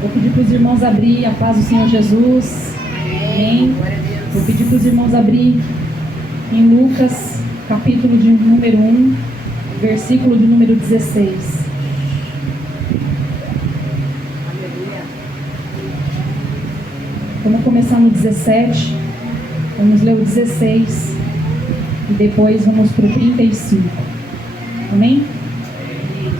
Vou pedir para os irmãos abrir a paz do Senhor Jesus. Amém. Vou pedir para os irmãos abrir em Lucas, capítulo de número 1, versículo de número 16. Vamos começar no 17, vamos ler o 16 e depois vamos para o 35. Amém?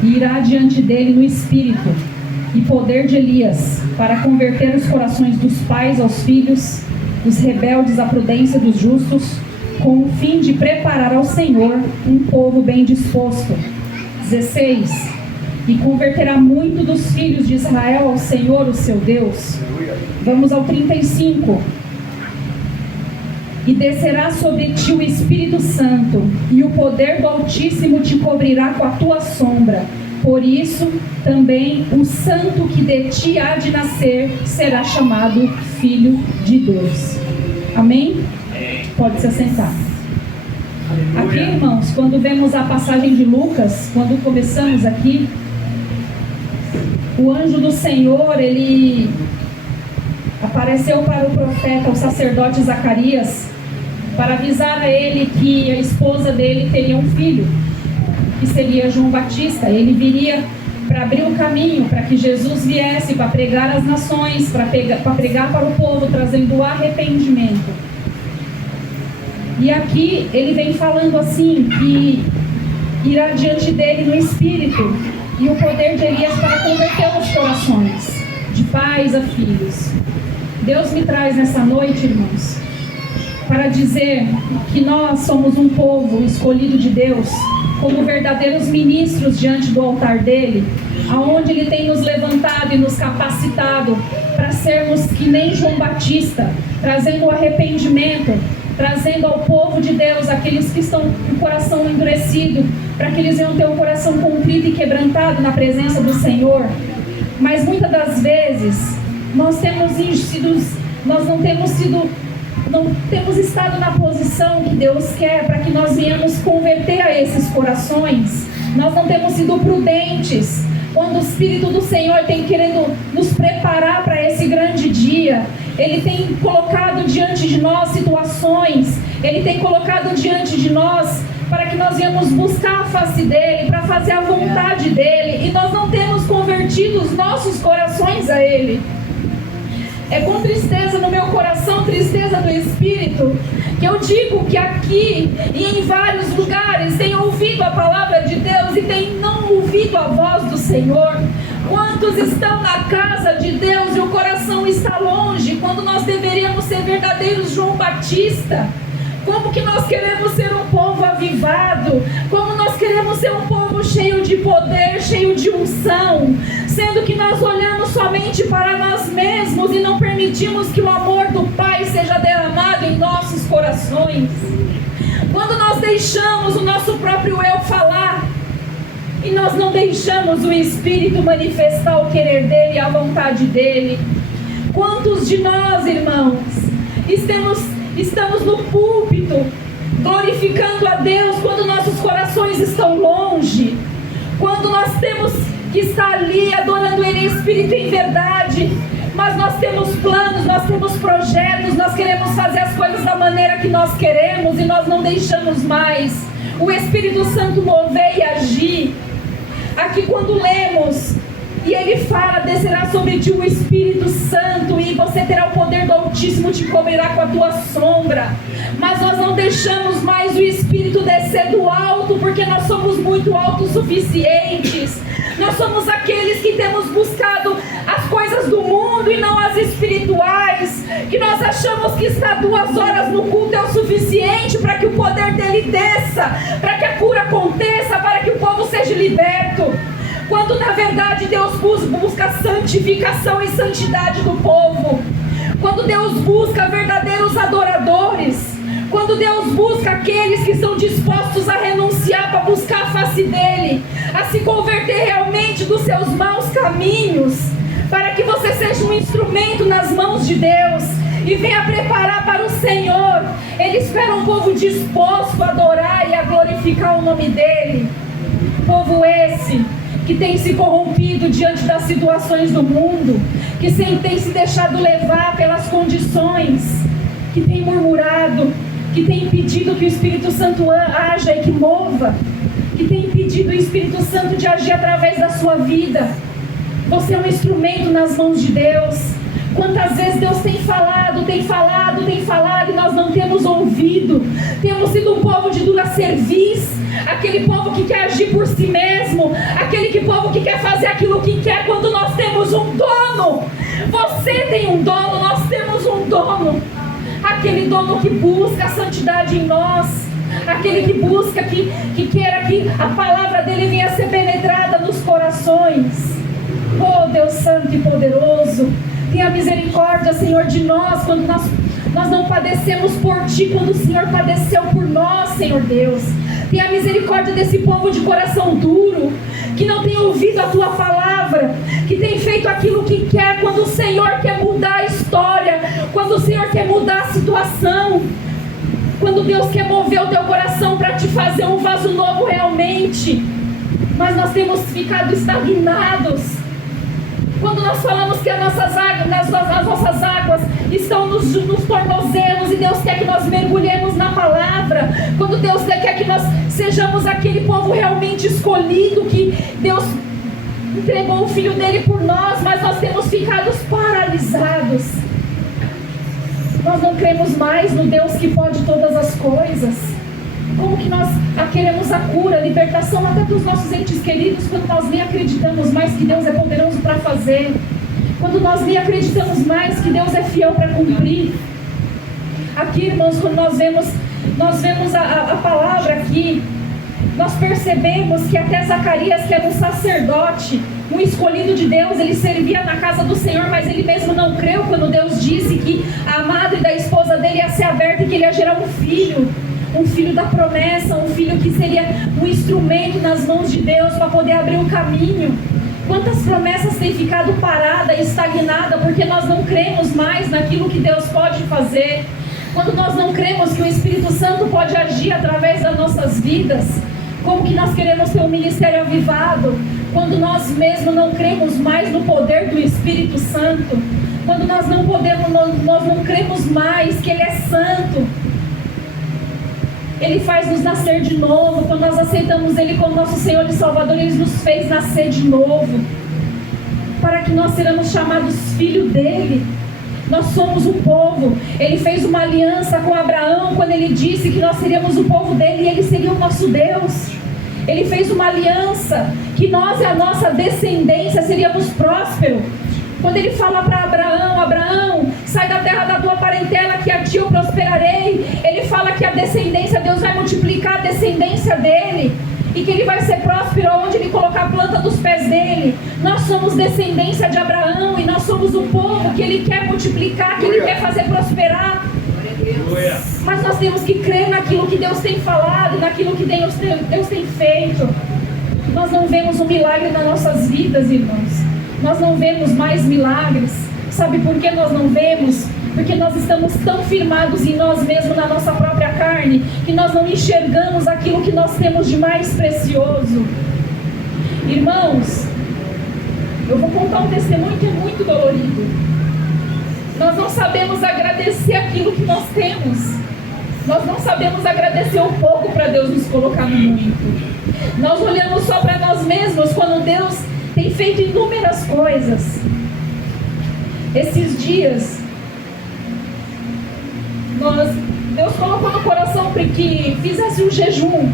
E irá diante dele no espírito e poder de Elias, para converter os corações dos pais aos filhos, dos rebeldes à prudência dos justos, com o fim de preparar ao Senhor um povo bem disposto. 16. E converterá muito dos filhos de Israel ao Senhor, o seu Deus. Vamos ao 35. E descerá sobre ti o Espírito Santo, e o poder do Altíssimo te cobrirá com a tua sombra. Por isso, também o santo que de ti há de nascer será chamado Filho de Deus. Amém? Pode se assentar. Aqui, irmãos, quando vemos a passagem de Lucas, quando começamos aqui, o anjo do Senhor, ele apareceu para o profeta, o sacerdote Zacarias, para avisar a ele que a esposa dele teria um filho, que seria João Batista. Ele viria para abrir o caminho, para que Jesus viesse, para pregar às nações, para pregar para o povo, trazendo o arrependimento. E aqui ele vem falando assim, que irá diante dele no Espírito e o poder de Elias para converter os corações de pais a filhos. Deus me traz nessa noite, irmãos, para dizer que nós somos um povo escolhido de Deus, como verdadeiros ministros diante do altar dele, aonde ele tem nos levantado e nos capacitado para sermos que nem João Batista, trazendo o arrependimento, trazendo ao povo de Deus, aqueles que estão com o coração endurecido, para que eles venham ter um coração contrito e quebrantado na presença do Senhor. Mas muitas das vezes nós não temos estado na posição que Deus quer para que nós venhamos converter a esses corações. Nós não temos sido prudentes quando o Espírito do Senhor tem querendo nos preparar para esse grande dia. Ele tem colocado diante de nós situações, Ele tem colocado diante de nós para que nós venhamos buscar a face dEle, para fazer a vontade dEle, e nós não temos convertido os nossos corações a Ele. É com tristeza no meu coração, tristeza do Espírito, que eu digo que aqui e em vários lugares tem ouvido a palavra de Deus e tem não ouvido a voz do Senhor. Quantos estão na casa de Deus e o coração está longe, quando nós deveríamos ser verdadeiros João Batista? Como que nós queremos ser um povo avivado? Como nós queremos ser um povo cheio de poder, cheio de unção, sendo que nós olhamos somente para nós mesmos e não permitimos que o amor do Pai seja derramado em nossos corações? Quando nós deixamos o nosso próprio eu falar e nós não deixamos o Espírito manifestar o querer dEle e a vontade dEle. Quantos de nós, irmãos, estamos no púlpito glorificando a Deus quando nossos corações estão longe, quando nós temos que estar ali adorando Ele em espírito e em verdade, mas nós temos planos, nós temos projetos, nós queremos fazer as coisas da maneira que nós queremos e nós não deixamos mais o Espírito Santo mover e agir. Aqui quando lemos, e ele fala, descerá sobre ti o Espírito Santo e você terá o poder do Altíssimo, te cobrirá com a tua sombra. Mas nós não deixamos mais o Espírito descer do alto, porque nós somos muito autossuficientes. Nós somos aqueles que temos buscado as coisas do mundo e não as espirituais, que nós achamos que estar 2 horas no culto é o suficiente para que o poder dele desça, para que a cura aconteça, para que o povo seja liberto. Quando na verdade Deus busca a santificação e santidade do povo. Quando Deus busca verdadeiros adoradores. Quando Deus busca aqueles que estão dispostos a renunciar para buscar a face dEle, a se converter realmente dos seus maus caminhos, para que você seja um instrumento nas mãos de Deus e venha preparar para o Senhor. Ele espera um povo disposto a adorar e a glorificar o nome dEle. Povo esse que tem se corrompido diante das situações do mundo, que tem se deixado levar pelas condições, que tem murmurado, que tem impedido que o Espírito Santo haja e que mova, que tem impedido o Espírito Santo de agir através da sua vida. Você é um instrumento nas mãos de Deus. Quantas vezes Deus tem falado, e nós não temos ouvido. Temos sido um povo de dura cerviz, aquele povo que quer agir por si mesmo, aquele povo que quer fazer aquilo que quer, quando nós temos um dono. Você tem um dono, nós temos um dono. Aquele dono que busca a santidade em nós, aquele que busca, que queira que a palavra dele venha a ser penetrada nos corações. Oh Deus Santo e poderoso, tenha misericórdia, Senhor, de nós, quando nós não padecemos por Ti, quando o Senhor padeceu por nós, Senhor Deus. Tenha misericórdia desse povo de coração duro, que não tem ouvido a Tua palavra, que tem feito aquilo que quer, quando o Senhor quer mudar a história, quando o Senhor quer mudar a situação, quando Deus quer mover o teu coração para te fazer um vaso novo realmente. Mas nós temos ficado estagnados. Quando nós falamos que as nossas águas estão nos tornozelos, e Deus quer que nós mergulhemos na palavra, quando Deus quer que nós sejamos aquele povo realmente escolhido, que Deus entregou o Filho dele por nós, mas nós temos ficado paralisados. Nós não cremos mais no Deus que pode todas as coisas. Como que nós queremos a cura, a libertação até dos nossos entes queridos, quando nós nem acreditamos mais que Deus é poderoso para fazer, quando nós nem acreditamos mais que Deus é fiel para cumprir. Aqui, irmãos, quando nós vemos a palavra aqui, nós percebemos que até Zacarias, que era um sacerdote, um escolhido de Deus, ele servia na casa do Senhor, mas ele mesmo não creu quando Deus disse que a madre da esposa dele ia ser aberta e que ele ia gerar um filho da promessa, um filho que seria um instrumento nas mãos de Deus para poder abrir um caminho. Quantas promessas têm ficado parada e estagnada porque nós não cremos mais naquilo que Deus pode fazer, quando nós não cremos que o Espírito Santo pode agir através das nossas vidas. Como que nós queremos ter um ministério avivado quando nós mesmos não cremos mais no poder do Espírito Santo, quando nós não cremos mais que Ele é santo? Ele faz nos nascer de novo. Quando nós aceitamos Ele como nosso Senhor e Salvador, Ele nos fez nascer de novo, para que nós sejamos chamados filhos dEle. Nós somos um povo. Ele fez uma aliança com Abraão, quando Ele disse que nós seríamos o povo dEle e Ele seria o nosso Deus. Ele fez uma aliança que nós e a nossa descendência seríamos prósperos. Quando Ele fala para Abraão, sai da terra da tua parentela, que a ti eu prosperarei. Ele fala que a descendência, Deus vai multiplicar a descendência dele, e que ele vai ser próspero onde Ele colocar a planta dos pés dele. Nós somos descendência de Abraão, e nós somos o povo que Ele quer multiplicar, que Ele quer fazer prosperar. Mas nós temos que crer naquilo que Deus tem falado, naquilo que Deus tem feito. Nós não vemos um milagre nas nossas vidas, irmãos. Nós não vemos mais milagres. Sabe por que nós não vemos? Porque nós estamos tão firmados em nós mesmos, na nossa própria carne, que nós não enxergamos aquilo que nós temos de mais precioso. Irmãos, eu vou contar um testemunho que é muito dolorido. Nós não sabemos agradecer aquilo que nós temos. Nós não sabemos agradecer o pouco para Deus nos colocar no muito. Nós olhamos só para nós mesmos, quando Deus tem feito inúmeras coisas. Esses dias, Deus colocou no coração que fizesse um jejum.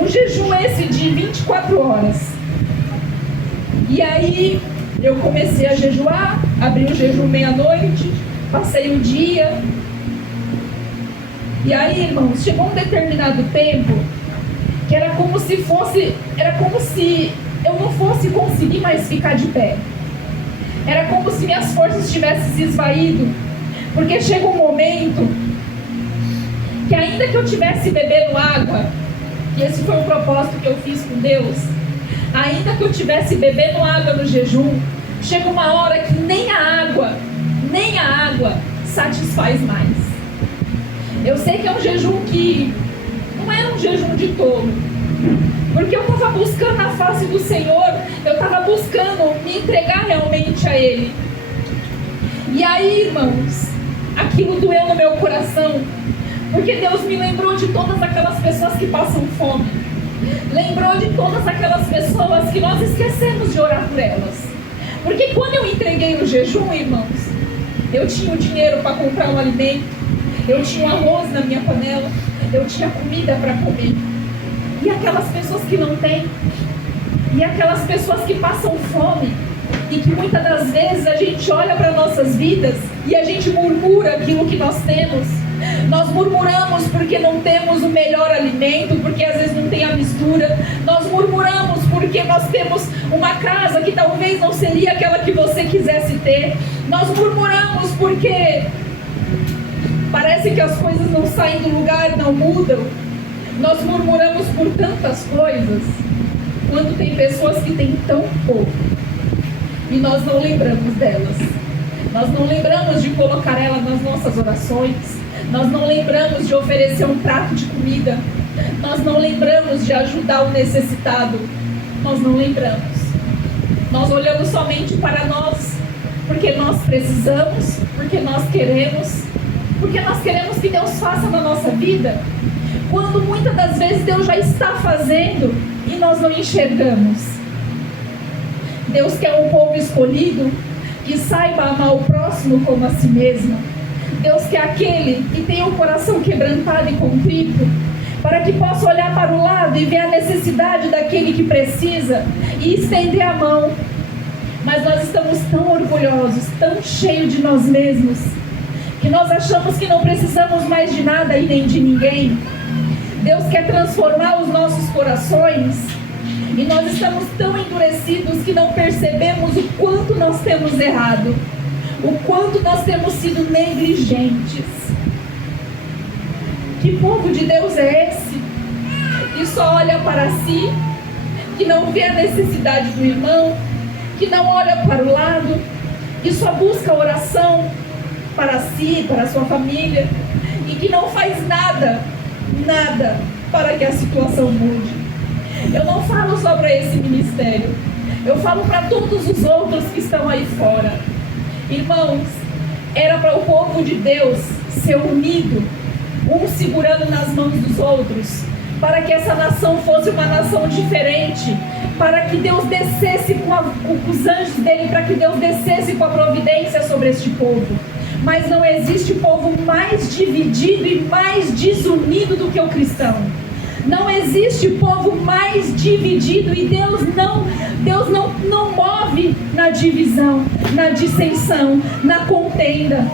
Um jejum esse de 24 horas. E aí eu comecei a jejuar, abri o jejum meia-noite, passei o dia. E aí, irmãos, chegou um determinado tempo que era como se eu não fosse conseguir mais ficar de pé. Era como se minhas forças tivessem se esvaído. Porque chega um momento que, ainda que eu estivesse bebendo água, e esse foi um propósito que eu fiz com Deus, ainda que eu estivesse bebendo água no jejum, chega uma hora que nem a água satisfaz mais. Eu sei que é um jejum que não é um jejum de tolo, porque eu estava buscando a face do Senhor, eu estava buscando me entregar realmente a Ele. E aí, irmãos, aquilo doeu no meu coração, porque Deus me lembrou de todas aquelas pessoas que passam fome. Lembrou de todas aquelas pessoas que nós esquecemos de orar por elas. Porque quando eu entreguei o jejum, irmãos, eu tinha o dinheiro para comprar um alimento, eu tinha um arroz na minha panela, eu tinha comida para comer. E aquelas pessoas que não têm, e aquelas pessoas que passam fome, e que muitas das vezes a gente olha para nossas vidas e a gente murmura aquilo que nós temos. Nós murmuramos porque não temos o melhor alimento, porque às vezes não tem a mistura. Nós murmuramos porque nós temos uma casa que talvez não seria aquela que você quisesse ter. Nós murmuramos porque parece que as coisas não saem do lugar, não mudam. Nós murmuramos por tantas coisas, quando tem pessoas que têm tão pouco e nós não lembramos delas. Nós não lembramos de colocar elas nas nossas orações. Nós não lembramos de oferecer um prato de comida. Nós não lembramos de ajudar o necessitado. Nós não lembramos. Nós olhamos somente para nós, porque nós precisamos, porque nós queremos que Deus faça na nossa vida, quando muitas das vezes Deus já está fazendo e nós não enxergamos. Deus quer um povo escolhido que saiba amar o próximo como a si mesmo. Deus quer aquele que tem o coração quebrantado e contrito, para que possa olhar para o lado e ver a necessidade daquele que precisa e estender a mão. Mas nós estamos tão orgulhosos, tão cheios de nós mesmos, que nós achamos que não precisamos mais de nada e nem de ninguém. Deus quer transformar os nossos corações, e nós estamos tão endurecidos que não percebemos o quanto nós temos errado, o quanto nós temos sido negligentes. Que povo de Deus é esse? Que só olha para si, que não vê a necessidade do irmão, que não olha para o lado, que só busca oração para si, para a sua família, e que não faz nada para que a situação mude. Eu não falo só para esse ministério, eu falo para todos os outros que estão aí fora. Irmãos, era para o povo de Deus ser unido, um segurando nas mãos dos outros, para que essa nação fosse uma nação diferente, para que Deus descesse com os anjos dele, para que Deus descesse com a providência sobre este povo. Mas não existe povo mais dividido e mais desunido do que o cristão. Não existe povo mais dividido, e Deus não move na divisão, na dissensão, na contenda.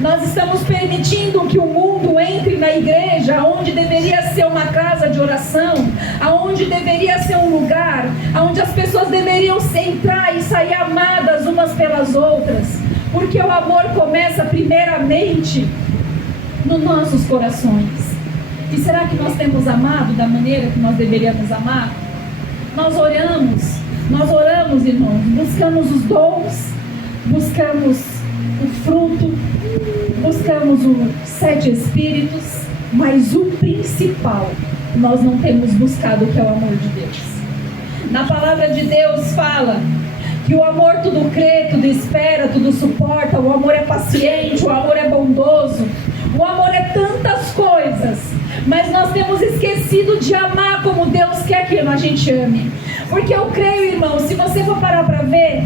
Nós estamos permitindo que o mundo entre na igreja, onde deveria ser uma casa de oração, aonde deveria ser um lugar, onde as pessoas deveriam entrar e sair amadas umas pelas outras, porque o amor começa primeiramente nos nossos corações. E será que nós temos amado da maneira que nós deveríamos amar? Nós oramos, irmãos, buscamos os dons, buscamos o fruto, buscamos os 7 espíritos, mas o principal nós não temos buscado, que é o amor de Deus. Na palavra de Deus fala que o amor tudo crê, tudo espera, tudo suporta, o amor é paciente, o amor é bondoso, o amor é tantas coisas, mas nós temos esquecido de amar como Deus quer que a gente ame. Porque eu creio, irmão, se você for parar para ver,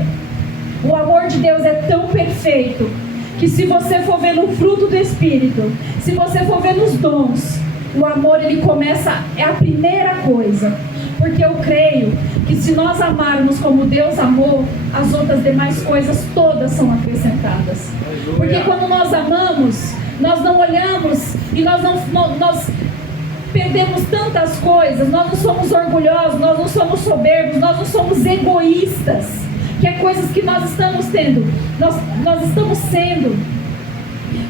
o amor de Deus é tão perfeito, que se você for ver no fruto do Espírito, se você for ver nos dons, o amor ele começa, é a primeira coisa. Porque eu creio que se nós amarmos como Deus amou, as outras demais coisas todas são acrescentadas. Porque quando nós amamos, nós não olhamos e nós perdemos tantas coisas. Nós não somos orgulhosos, nós não somos soberbos, nós não somos egoístas, que é coisas que nós estamos tendo, nós estamos sendo.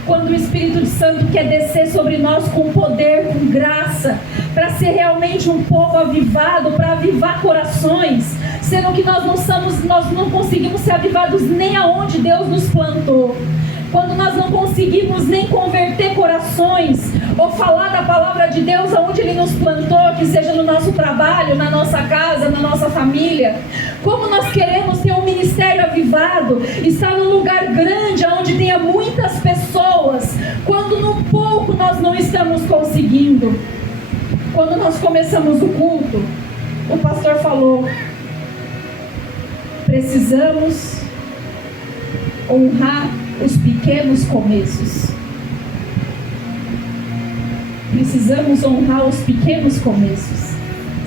Quando o Espírito Santo quer descer sobre nós com poder, com graça, para ser realmente um povo avivado, para avivar corações, sendo que nós não conseguimos ser avivados nem aonde Deus nos plantou. Quando nós não conseguimos nem converter corações, ou falar da palavra de Deus aonde Ele nos plantou, que seja no nosso trabalho, na nossa casa, na nossa família. Como nós queremos ter um ministério avivado privado, estar num lugar grande, onde tenha muitas pessoas, quando no pouco nós não estamos conseguindo. Quando nós começamos o culto, o pastor falou: precisamos honrar os pequenos começos. Precisamos honrar os pequenos começos.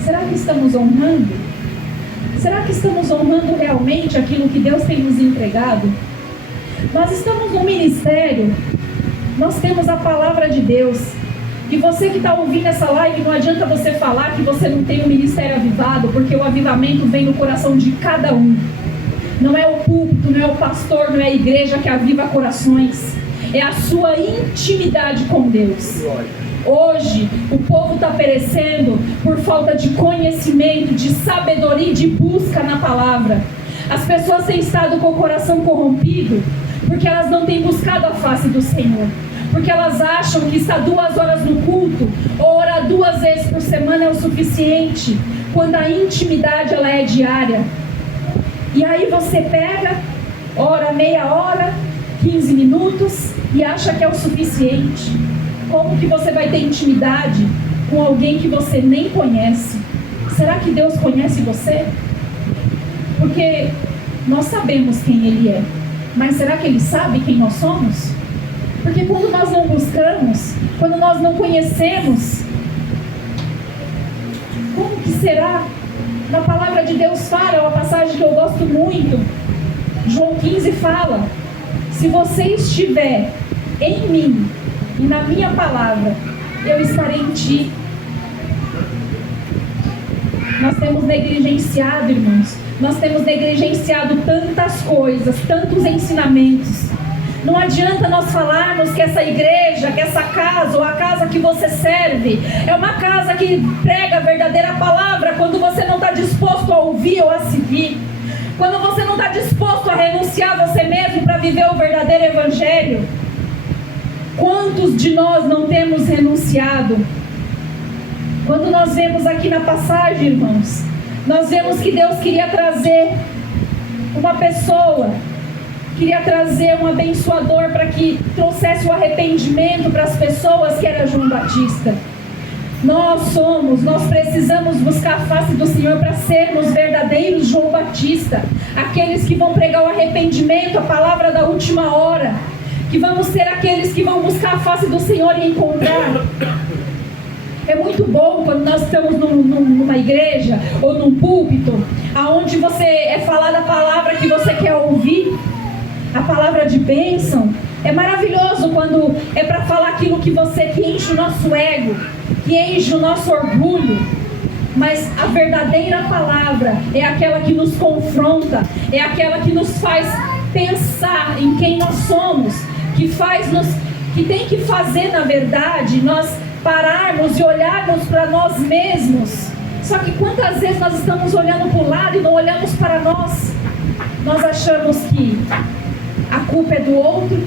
Será que estamos honrando? Será que estamos honrando realmente aquilo que Deus tem nos entregado? Nós estamos no ministério, nós temos a palavra de Deus. E você que está ouvindo essa live, não adianta você falar que você não tem um ministério avivado, porque o avivamento vem no coração de cada um. Não é o púlpito, não é o pastor, não é a igreja que aviva corações. É a sua intimidade com Deus. Hoje, o povo está perecendo por falta de conhecimento, de sabedoria e de busca na palavra. As pessoas têm estado com o coração corrompido porque elas não têm buscado a face do Senhor. Porque elas acham que estar 2 horas no culto ou orar 2 vezes por semana é o suficiente, quando a intimidade ela é diária. E aí você pega, ora meia hora, 15 minutos e acha que é o suficiente. Como que você vai ter intimidade com alguém que você nem conhece? Será que Deus conhece você? Porque nós sabemos quem Ele é, mas será que Ele sabe quem nós somos? Porque quando nós não buscamos, quando nós não conhecemos, como que será? Na palavra de Deus fala, é uma passagem que eu gosto muito. João 15 fala: se você estiver em mim e na minha palavra, eu estarei em ti. Nós temos negligenciado, irmãos. Nós temos negligenciado tantas coisas, tantos ensinamentos. Não adianta nós falarmos que essa igreja, que essa casa, ou a casa que você serve, é uma casa que prega a verdadeira palavra, quando você não está disposto a ouvir ou a seguir. Quando você não está disposto a renunciar a você mesmo para viver o verdadeiro evangelho. Quantos de nós não temos renunciado? Quando nós vemos aqui na passagem, irmãos, nós vemos que Deus queria trazer uma pessoa, queria trazer um abençoador para que trouxesse o arrependimento para as pessoas, que era João Batista. Nós precisamos buscar a face do Senhor para sermos verdadeiros João Batista, aqueles que vão pregar o arrependimento, a palavra da última hora, que vamos ser aqueles que vão buscar a face do Senhor e encontrar. É muito bom quando nós estamos numa igreja ou num púlpito, aonde você é falada a palavra que você quer ouvir, a palavra de bênção. É maravilhoso quando é para falar aquilo que enche o nosso ego, que enche o nosso orgulho. Mas a verdadeira palavra é aquela que nos confronta, é aquela que nos faz pensar em quem nós somos, que tem que fazer, na verdade, nós pararmos e olharmos para nós mesmos. Só que quantas vezes nós estamos olhando para o lado e não olhamos para nós? Nós achamos que a culpa é do outro,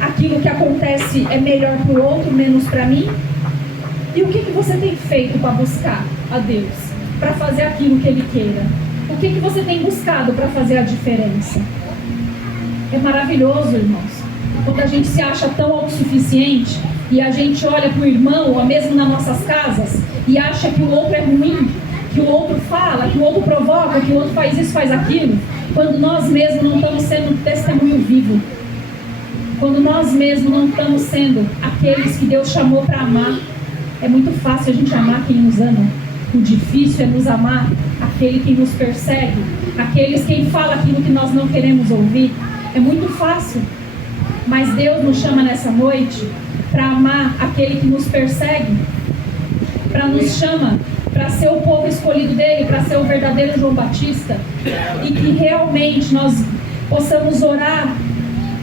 aquilo que acontece é melhor para o outro, menos para mim. E o que você tem feito para buscar a Deus, para fazer aquilo que Ele queira? O que você tem buscado para fazer a diferença? É maravilhoso, irmãos, quando a gente se acha tão autossuficiente e a gente olha para o irmão, ou mesmo nas nossas casas, e acha que o outro é ruim, que o outro fala, que o outro provoca, que o outro faz isso, faz aquilo, quando nós mesmos não estamos sendo testemunho vivo, quando nós mesmos não estamos sendo aqueles que Deus chamou para amar. É muito fácil a gente amar quem nos ama. O difícil é nos amar aquele que nos persegue, aqueles quem fala aquilo que nós não queremos ouvir. É muito fácil, mas Deus nos chama nessa noite para amar aquele que nos persegue, nos chama para ser o povo escolhido dele, para ser o verdadeiro João Batista, e que realmente nós possamos orar,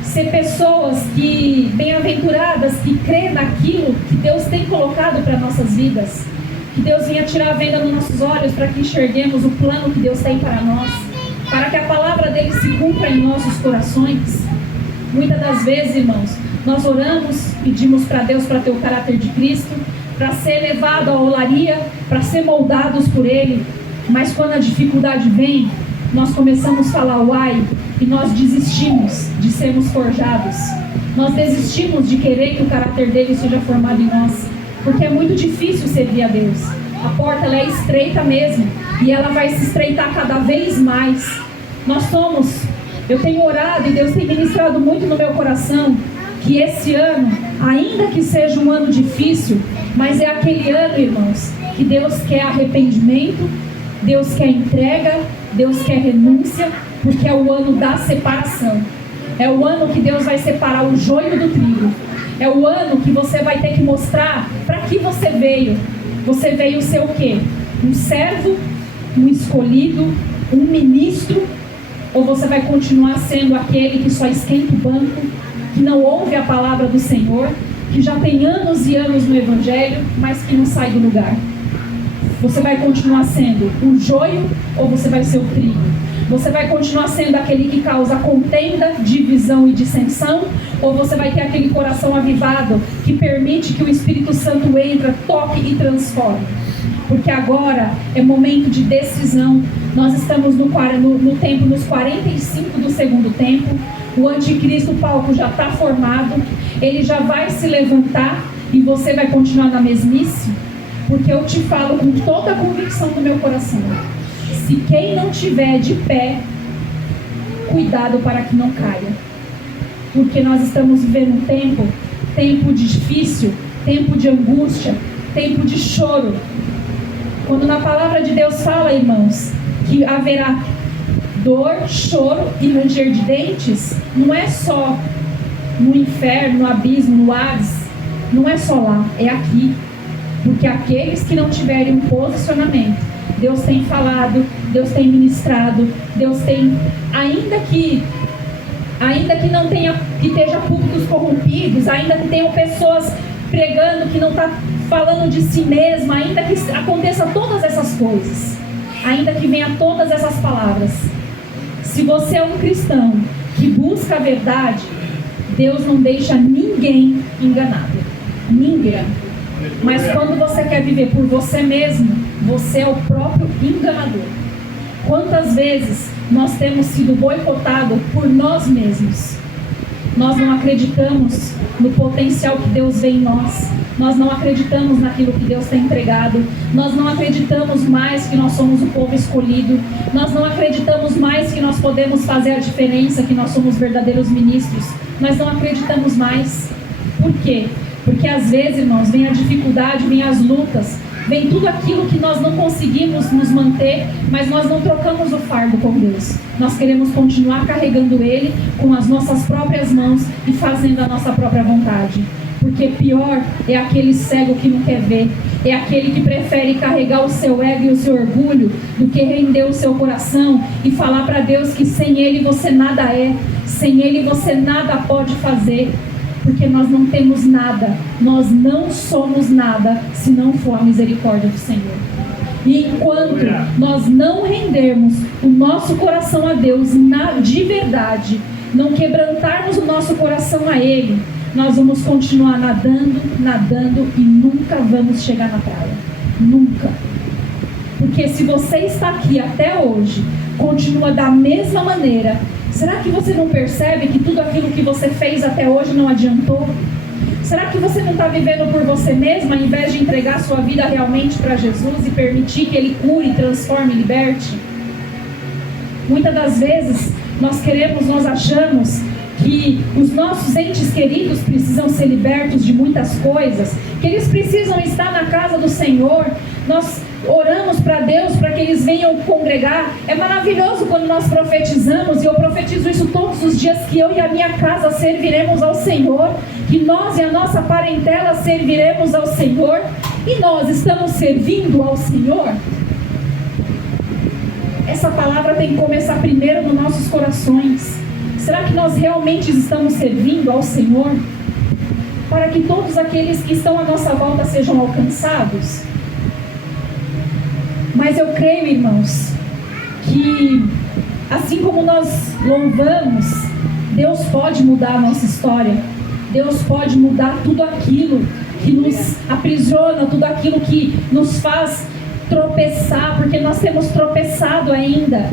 ser pessoas que bem-aventuradas, que crê naquilo que Deus tem colocado para nossas vidas, que Deus venha tirar a venda dos nossos olhos para que enxerguemos o plano que Deus tem para nós, para que a palavra dele se cumpra em nossos corações. Muitas das vezes, irmãos, nós oramos, pedimos para Deus para ter o caráter de Cristo, para ser levado à olaria, para ser moldados por Ele, mas quando a dificuldade vem, nós começamos a falar uai, e nós desistimos de sermos forjados. Nós desistimos de querer que o caráter dele seja formado em nós, porque é muito difícil servir a Deus. A porta ela é estreita mesmo, e ela vai se estreitar cada vez mais. Eu tenho orado e Deus tem ministrado muito no meu coração, que esse ano, ainda que seja um ano difícil, mas é aquele ano, irmãos, que Deus quer arrependimento, Deus quer entrega, Deus quer renúncia, porque é o ano da separação. É o ano que Deus vai separar o joio do trigo. É o ano que você vai ter que mostrar para que você veio. Você veio ser o quê? Um servo, um escolhido, um ministro, ou você vai continuar sendo aquele que só esquenta o banco, que não ouve a palavra do Senhor, que já tem anos e anos no Evangelho, mas que não sai do lugar? Você vai continuar sendo o joio ou você vai ser o trigo? Você vai continuar sendo aquele que causa contenda, divisão e dissensão? Ou você vai ter aquele coração avivado que permite que o Espírito Santo entre, toque e transforme? Porque agora é momento de decisão. Nós estamos no tempo, nos 45 do segundo tempo. O anticristo, o palco já está formado. Ele já vai se levantar e você vai continuar na mesmice? Porque eu te falo com toda a convicção do meu coração. Se quem não tiver de pé, cuidado para que não caia. Porque nós estamos vivendo um tempo difícil, tempo de angústia, tempo de choro. Quando na palavra de Deus fala, irmãos, que haverá dor, choro e ranger de dentes, não é só no inferno, no abismo, no Hades, não é só lá, é aqui. Porque aqueles que não tiverem um posicionamento, Deus tem falado, Deus tem ministrado, Deus tem, ainda que não tenha, que esteja públicos corrompidos, ainda que tenham pessoas pregando que não está falando de si mesma, ainda que aconteça todas essas coisas, ainda que venha todas essas palavras, se você é um cristão que busca a verdade, Deus não deixa ninguém enganado. Ninguém. Mas quando você quer viver por você mesmo, você é o próprio enganador. Quantas vezes nós temos sido boicotados por nós mesmos? Nós não acreditamos no potencial que Deus vê em nós. Nós não acreditamos naquilo que Deus tem entregado. Nós não acreditamos mais que nós somos o povo escolhido. Nós não acreditamos mais que nós podemos fazer a diferença, que nós somos verdadeiros ministros. Nós não acreditamos mais. Por quê? Porque às vezes, irmãos, vem a dificuldade, vem as lutas, vem tudo aquilo que nós não conseguimos nos manter, mas nós não trocamos o fardo com Deus. Nós queremos continuar carregando Ele com as nossas próprias mãos e fazendo a nossa própria vontade. Porque pior é aquele cego que não quer ver, é aquele que prefere carregar o seu ego e o seu orgulho do que render o seu coração e falar para Deus que sem Ele você nada é, sem Ele você nada pode fazer. Porque nós não temos nada, nós não somos nada se não for a misericórdia do Senhor. E enquanto nós não rendermos o nosso coração a Deus de verdade, não quebrantarmos o nosso coração a Ele, nós vamos continuar nadando e nunca vamos chegar na praia. Nunca. Porque se você está aqui até hoje, continua da mesma maneira, será que você não percebe que tudo aquilo que você fez até hoje não adiantou? Será que você não está vivendo por você mesma, ao invés de entregar sua vida realmente para Jesus e permitir que Ele cure, transforme e liberte? Muitas das vezes nós achamos que os nossos entes queridos precisam ser libertos de muitas coisas, que eles precisam estar na casa do Senhor. Nós oramos para Deus para que eles venham congregar. É maravilhoso quando nós profetizamos, e eu profetizo isso todos os dias, que eu e a minha casa serviremos ao Senhor, que nós e a nossa parentela serviremos ao Senhor. E nós estamos servindo ao Senhor? Essa palavra tem que começar primeiro nos nossos corações. Será que nós realmente estamos servindo ao Senhor? Para que todos aqueles que estão à nossa volta sejam alcançados? Mas eu creio, irmãos, que assim como nós louvamos, Deus pode mudar a nossa história. Deus pode mudar tudo aquilo que nos aprisiona, tudo aquilo que nos faz tropeçar, porque nós temos tropeçado ainda.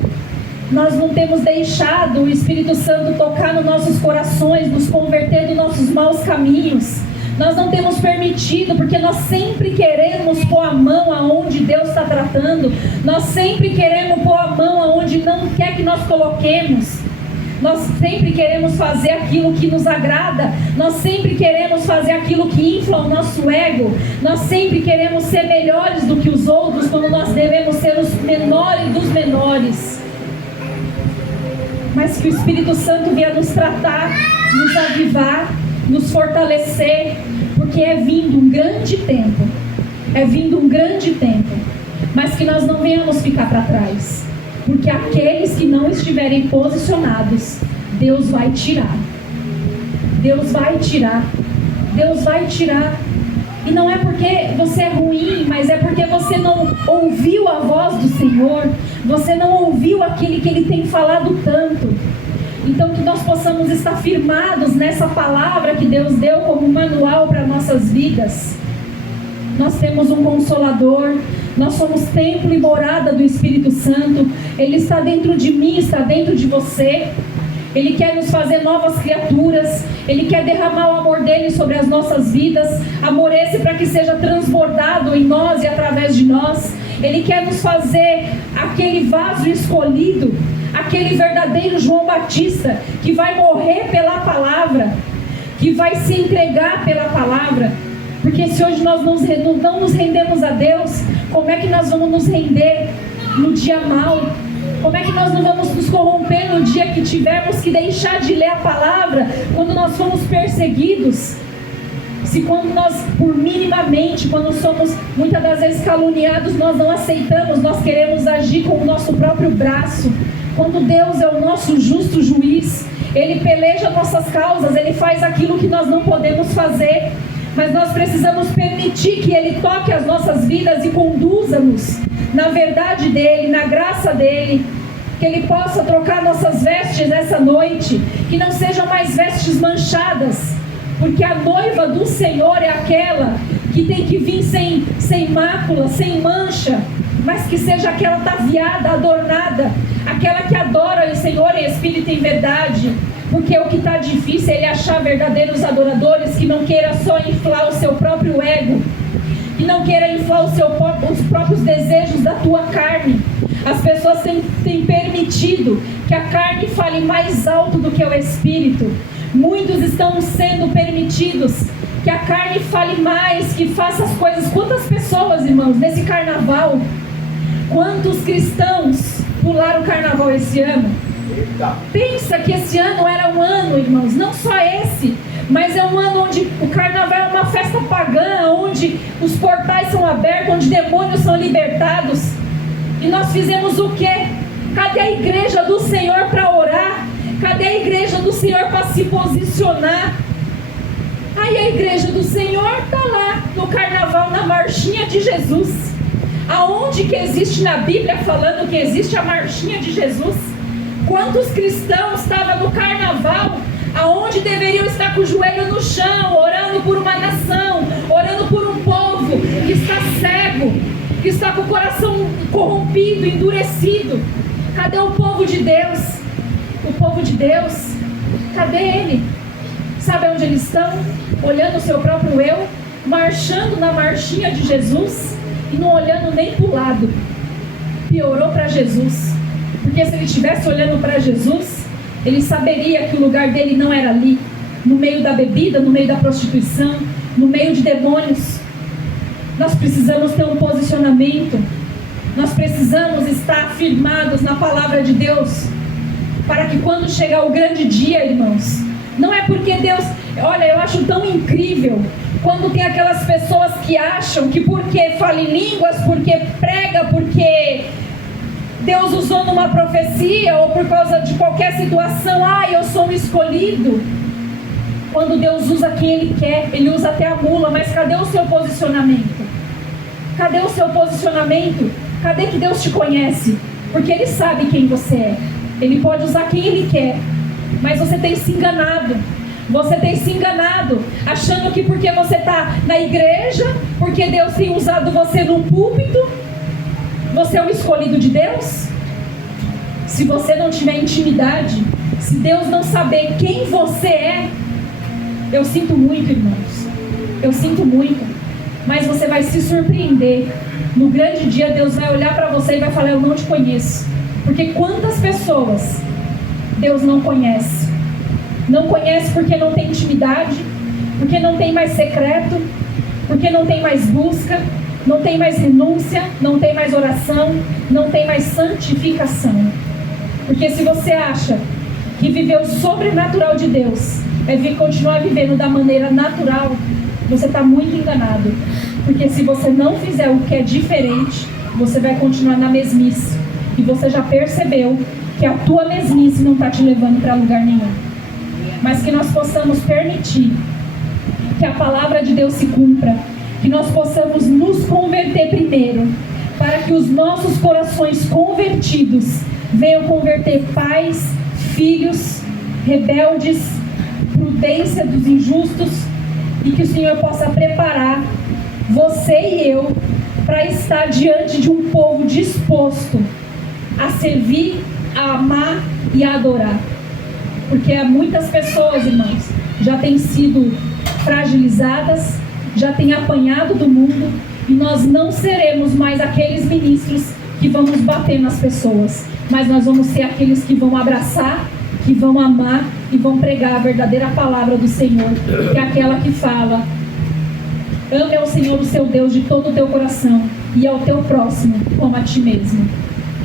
Nós não temos deixado o Espírito Santo tocar nos nossos corações, nos converter dos nossos maus caminhos. Nós não temos permitido, porque nós sempre queremos pôr a mão aonde Deus está tratando. Nós sempre queremos pôr a mão aonde não quer que nós coloquemos. Nós sempre queremos fazer aquilo que nos agrada. Nós sempre queremos fazer aquilo que infla o nosso ego. Nós sempre queremos ser melhores do que os outros, quando nós devemos ser os menores dos menores. Mas que o Espírito Santo venha nos tratar, nos avivar, nos fortalecer, porque é vindo um grande tempo. É vindo um grande tempo. Mas que nós não venhamos ficar para trás. Porque aqueles que não estiverem posicionados, Deus vai tirar. Deus vai tirar. Deus vai tirar. E não é porque você é ruim, mas é porque você não ouviu a voz do Senhor. Você não ouviu aquele que Ele tem falado tanto. Então que nós possamos estar firmados nessa palavra que Deus deu como manual para nossas vidas. Nós temos um Consolador. Nós somos templo e morada do Espírito Santo. Ele está dentro de mim, está dentro de você. Ele quer nos fazer novas criaturas. Ele quer derramar o amor dele sobre as nossas vidas. Amor esse para que seja transbordado em nós e através de nós. Ele quer nos fazer aquele vaso escolhido, aquele verdadeiro João Batista, que vai morrer pela palavra, que vai se entregar pela palavra. Porque se hoje nós não nos rendemos a Deus, como é que nós vamos nos render no dia mau? Como é que nós não vamos nos corromper no dia que tivermos que deixar de ler a palavra, quando nós fomos perseguidos? Se quando nós, por minimamente, quando somos muitas das vezes caluniados, nós não aceitamos, nós queremos agir com o nosso próprio braço. Quando Deus é o nosso justo juiz, Ele peleja nossas causas, Ele faz aquilo que nós não podemos fazer. Mas nós precisamos permitir que Ele toque as nossas vidas e conduza-nos na verdade dEle, na graça dEle. Que Ele possa trocar nossas vestes nessa noite, que não sejam mais vestes manchadas, porque a noiva do Senhor é aquela que tem que vir sem mácula, sem mancha, mas que seja aquela ataviada, adornada, aquela que adora o Senhor em espírito e em verdade. Porque o que está difícil é Ele achar verdadeiros adoradores que não queira só inflar o seu próprio ego, que não queira inflar os próprios desejos da tua carne. As pessoas têm permitido que a carne fale mais alto do que o espírito. Muitos estão sendo permitidos que a carne fale mais, que faça as coisas. Quantas pessoas, irmãos, nesse carnaval, quantos cristãos pularam o carnaval esse ano? Pensa que esse ano era um ano, irmãos, não só esse, mas é um ano onde o carnaval é uma festa pagã, onde os portais são abertos, onde demônios são libertados. E nós fizemos o quê? Cadê a igreja do Senhor para orar? Cadê a igreja do Senhor para se posicionar? Aí a igreja do Senhor está lá no carnaval, na marchinha de Jesus. Aonde que existe na Bíblia falando que existe a marchinha de Jesus? Quantos cristãos estavam no carnaval, aonde deveriam estar com o joelho no chão, orando por uma nação, orando por um povo que está cego, que está com o coração corrompido, endurecido? Cadê o povo de Deus? O povo de Deus, cadê ele? Sabe onde eles estão? Olhando o seu próprio eu, marchando na marchinha de Jesus e não olhando nem para o lado. Piorou para Jesus. Porque se ele estivesse olhando para Jesus, ele saberia que o lugar dele não era ali, no meio da bebida, no meio da prostituição, no meio de demônios. Nós precisamos ter um posicionamento. Nós precisamos estar firmados na palavra de Deus, para que quando chegar o grande dia, irmãos, não é porque Deus... Olha, eu acho tão incrível quando tem aquelas pessoas que acham que porque fala em línguas, porque prega, porque Deus usou numa profecia ou por causa de qualquer situação, eu sou um escolhido. Quando Deus usa quem Ele quer, Ele usa até a mula, mas cadê o seu posicionamento? Cadê o seu posicionamento? Cadê que Deus te conhece? Porque Ele sabe quem você é. Ele pode usar quem Ele quer, mas você tem se enganado. Você tem se enganado, achando que porque você está na igreja, porque Deus tem usado você num púlpito, você é o escolhido de Deus? se você não tiver intimidade, se Deus não saber quem você é, eu sinto muito, irmãos, eu sinto muito, mas você vai se surpreender. No grande dia, Deus vai olhar para você e vai falar: eu não te conheço. Porque quantas pessoas Deus não conhece? Não conhece porque não tem intimidade, porque não tem mais secreto, porque não tem mais busca, não tem mais renúncia, não tem mais oração, não tem mais santificação. Porque se você acha que viver o sobrenatural de Deus é continuar vivendo da maneira natural, você está muito enganado. Porque se você não fizer o que é diferente, você vai continuar na mesmice. E você já percebeu que a tua mesmice não está te levando para lugar nenhum. Mas que nós possamos permitir que a palavra de Deus se cumpra, que nós possamos nos converter primeiro, para que os nossos corações convertidos venham converter pais, filhos, rebeldes, prudência dos injustos, e que o Senhor possa preparar você e eu para estar diante de um povo disposto a servir, a amar e a adorar. Porque muitas pessoas, irmãos, já têm sido fragilizadas, já têm apanhado do mundo, e nós não seremos mais aqueles ministros que vamos bater nas pessoas, mas nós vamos ser aqueles que vão abraçar, que vão amar e vão pregar a verdadeira palavra do Senhor, que é aquela que fala: ame ao Senhor o seu Deus de todo o teu coração e ao teu próximo como a ti mesmo.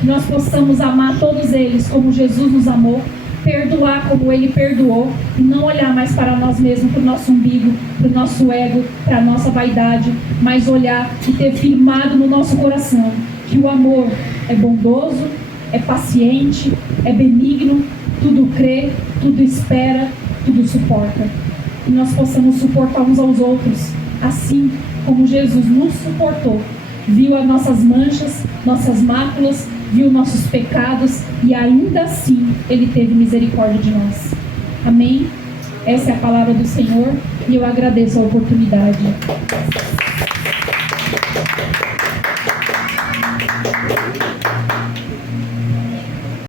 Que nós possamos amar todos eles como Jesus nos amou, perdoar como Ele perdoou, e não olhar mais para nós mesmos, para o nosso umbigo, para o nosso ego, para a nossa vaidade, mas olhar e ter firmado no nosso coração que o amor é bondoso, é paciente, é benigno, tudo crê, tudo espera, tudo suporta. Que nós possamos suportar uns aos outros, assim como Jesus nos suportou, viu as nossas manchas, nossas máculas, viu nossos pecados, e ainda assim Ele teve misericórdia de nós. Amém? Essa é a palavra do Senhor, e eu agradeço a oportunidade.